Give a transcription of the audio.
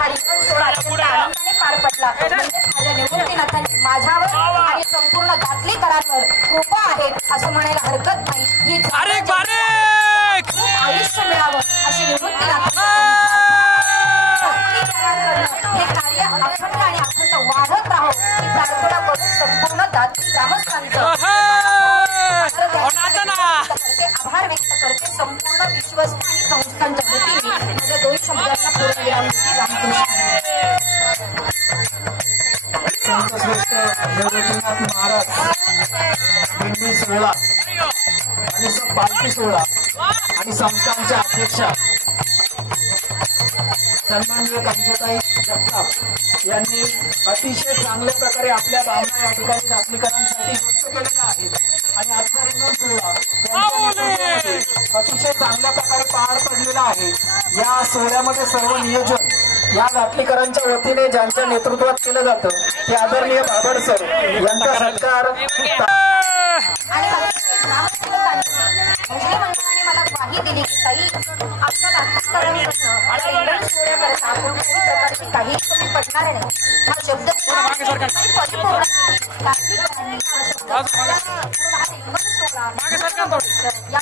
हा रिंगण सोहळा अत्यंत आनंदाने पार पडला. म्हणजेच माझ्या निवृत्तीनाथांची माझ्यावर आणि संपूर्ण घातलीकरांवर कृपा आहे असं म्हणायला हरकत नाही. ही आयुष्य मिळावं अशी निवृत्तीनाथ हे कार्य अखंड आणि अखंड वाढत राहो ही प्रार्थना करून संपूर्ण दाती ग्रामस्थांचं आभार व्यक्त करते. संपूर्ण विश्वस्त आणि संस्थांच्या वतीने माझ्या 2 शब्दांना पूर्ण निवृत्तीनाथ महाराज दिंडी सोहळा आणि पालखी सोहळा आणि संस्थांच्या अध्यक्षा सन्माननीय कांचताई जगताप यांनी अतिशय चांगल्या प्रकारे आपल्या भावना या ठिकाणी दाखलीकरांसाठी व्यक्त केलेल्या आहेत आणि आजचा रिंगण सोहळा अतिशय चांगल्या प्रकारे पार पडलेला आहे. या सोहळ्यामध्ये सर्व नियोजन या दाखलीकरांच्या वतीने ज्यांच्या नेतृत्वात केलं जातं ते आदरणीय बाबर सर यांचा सत्कार मंडळाने मला ग्वाही दिली की काही आमच्या दाखलीकरांपासून सोहळ्याकरता कोणत्याही प्रकारची काही कमी पडणार नाही. हा शब्द परिपूर्ण दाखलीकरांनी हा शब्द सोहळा या